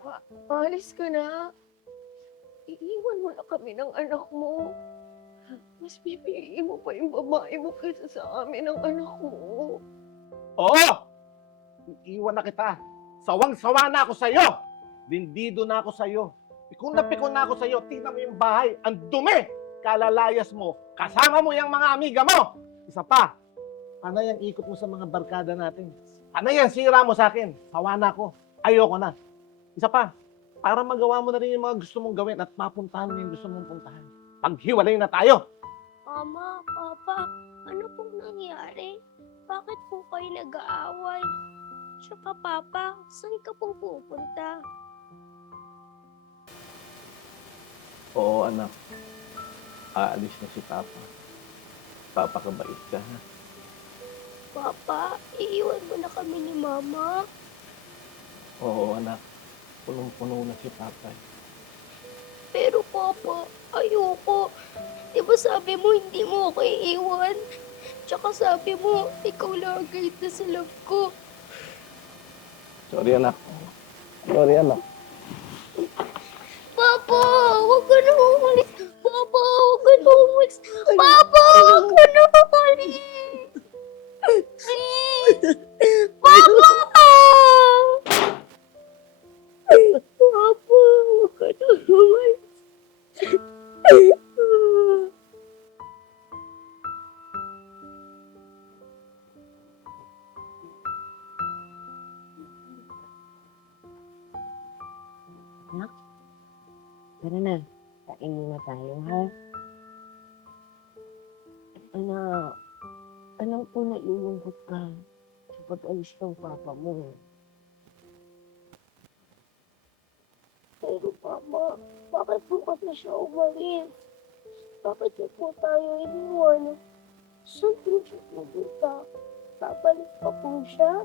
Pa, alis ka na. Iiwan mo na kami ng anak mo. Mas pipiliin mo pa yung babae mo kaysa sa amin ng anak mo. Oo! Iiwan na kita. Sawang-sawa na ako sa'yo. Dindido na ako sa'yo. Pikon na pikon na ako sa'yo. Tingnan mo yung bahay. Ang dumi! Kalalayas mo. Kasama mo yung mga amiga mo. Isa pa. Panay ang ikot mo sa mga barkada natin. Panay ang sira mo sa akin. Sawa na ako. Ayoko na. Isa pa. Para magawa mo na rin yung mga gusto mong gawin at mapuntahan mo yung gusto mong puntahan. Paghiwalay na tayo. Mama, Papa, ano pong nangyari? Bakit po kayo nag-aaway? Tsaka Papa, saan ka po pupunta? Oo, anak. Aalis na si Papa. Papakabait ka, ha? Papa, iiwan mo na kami ni Mama. Oo, anak. Punong-puno na si Papa. eh. Pero Papa, ayoko. Di ba sabi mo hindi mo ako iiwan? Tsaka sabi mo, ikaw guide na sa love ko. Sorry, anak. Sorry, anak. Tara na. Kain muna tayo, ha? Anak, alam ko na ilungkot ka sa pag-alis ng papa mo. Pero Papa, bakit po kasi siya umalis? Bakit niyo po tayo iniwan? Saan po siya pupunta? Babalik pa po siya?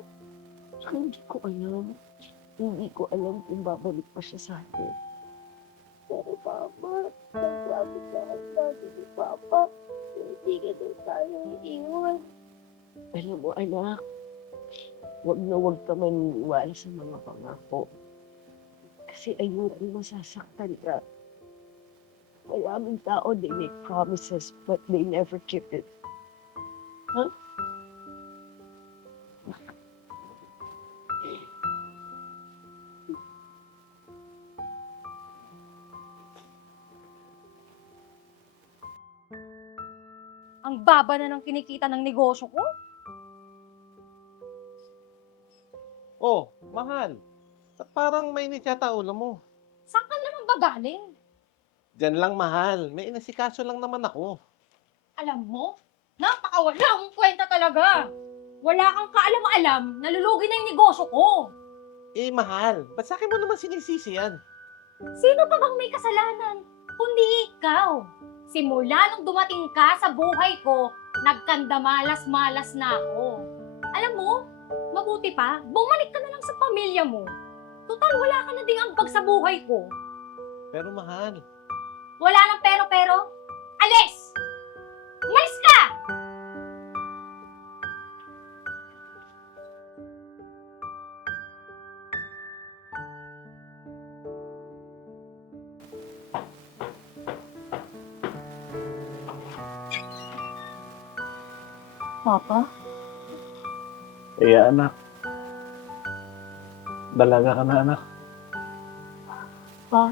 Hindi ko alam. Hindi ko alam kung babalik pa siya sa atin. Pero Papa, nagsabi ka at sabi ni Papa, hindi ka daw tayo iiwan. Alam mo, anak, huwag na huwag ka maniniwala sa mga pangako. Kasi ayoko masasaktan ka. Maraming tao, they make promises, but they never keep it. Huh? Ang baba na ng kinikita ng negosyo ko. Oh, mahal. Ba't parang mainit yata ulo mo? Saan ka naman ba galing? Diyan lang, mahal. May inasikaso lang naman ako. Alam mo, napakawala akong kwenta talaga. Wala kang kaalam-alam, nalulugi na yung negosyo ko. Eh, mahal. Ba't sa akin mo naman sinisisi yan? Sino pa bang may kasalanan? Kundi ikaw. Simula nung dumating ka sa buhay ko, nagkandamalas-malas na ako. Alam mo, mabuti pa, bumalik ka na lang sa pamilya mo. Total, wala ka na ding ambag sa buhay ko. Pero mahal, Wala nang pero-pero. Papa? eh anak. Dalaga ka na, anak. Pa?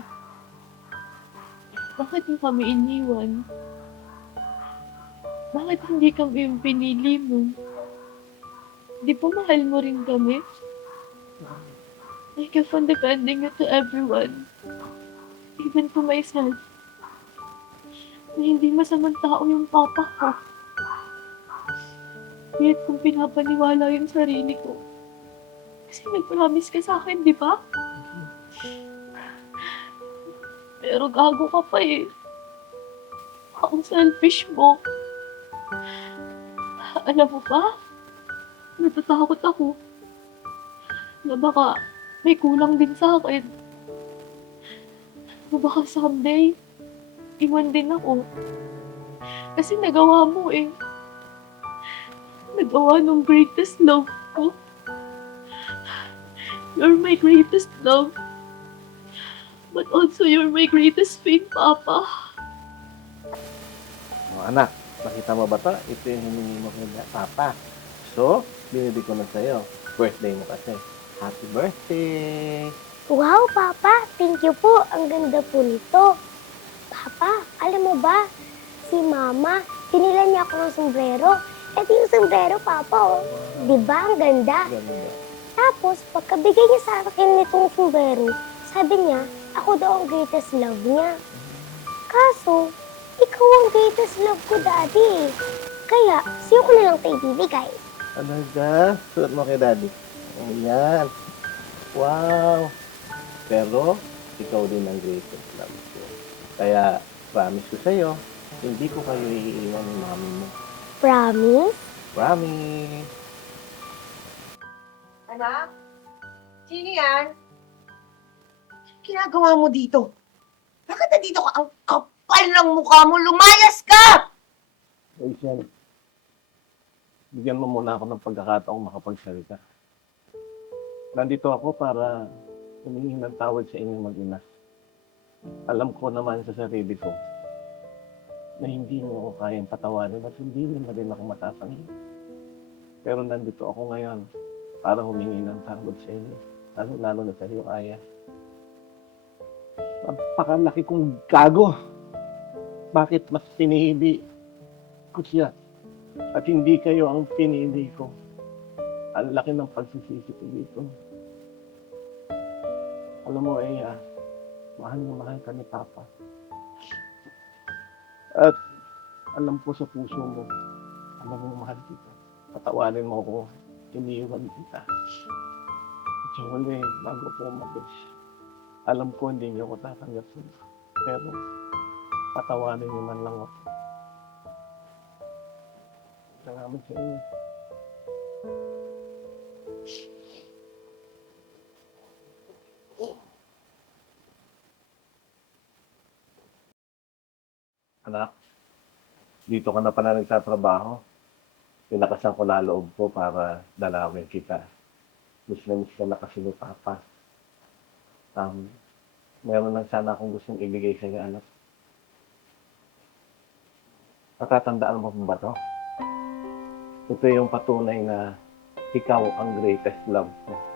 Bakit mo kami iniwan? Bakit hindi kami yung pinili mo? Di ba mahal mo rin kami? I kept on defending you to everyone. Even to myself. Na hindi masamang tao yung papa ko. Kahit kung pinapaniwala yung sarili ko. Kasi nag-promise ka sa akin, di ba? Pero gago ka pa eh. Ang selfish mo. Alam mo ba? Natatakot ako. Na baka may kulang din sa akin. Na baka someday, iwan din ako. Kasi nagawa mo eh. Nagawa ng greatest love ko. You're my greatest love. but also you're my greatest pain, Papa. O, anak, nakita mo ba to? Ito yung hiningi mo kay Papa. So, binili ko na sa'yo. Birthday mo kasi. Happy birthday! Wow, Papa! Thank you po. Ang ganda po nito. Papa, alam mo ba, si Mama, pinila niya ako ng sombrero. Ito yung sombrero, Papa, oh. Di ba? Ang ganda. Ganda. Tapos, pagkabigay niya sa akin nitong sombrero, sabi niya, ako daw ang greatest love niya. Kaso, ikaw ang greatest love ko, Daddy. Kaya, sa'yo ko na lang ito ibibigay. Talaga? Suot mo kay Daddy. Ayan. Wow! Pero, ikaw din ang greatest love ko. Kaya, promise ko sa'yo, hindi ko kayo iiwan ng mami mo. Promise? Promise! Anak? Sino yan? Ginagawa mo dito? Bakit nandito ka? Ang kapal ng mukha mo! Lumayas ka! Rachel, bigyan mo muna ako ng pagkakataong makapagsalita. Nandito ako para humingi ng tawad sa inyong mag-ina. Alam ko naman sa sarili ko na hindi mo ako kayang patawarin at hindi rin na rin ako matatanggi. Pero nandito ako ngayon para humingi ng tawad sa inyo. Lalo, lalo na sa iyo, Aya. Napakalaki kong gago. Bakit mas pinili ko siya at hindi kayo ang pinili ko. Ang laki ng pagsisisi ko dito. Alam mo, Eya, mahal na mahal ka ni Papa. At alam ko sa puso mo, alam mo mahal kita. Patawarin mo ako, iniiwan kita. At sa huli, bago po umalis, alam ko hindi niyo ako tatanggapin. Pero, patawarin niyo man lang ako. Salamat sa inyo. Anak, dito ka na pala nagtatrabaho. Pinakasan ko na loob ko para dalawin kita. Miss na miss ka na kasi ni Papa. Um, meron lang sana akong gustong ibigay sa iyo, anak. Natatandaan mo ba to? Ito yung patunay na ikaw ang greatest love ko.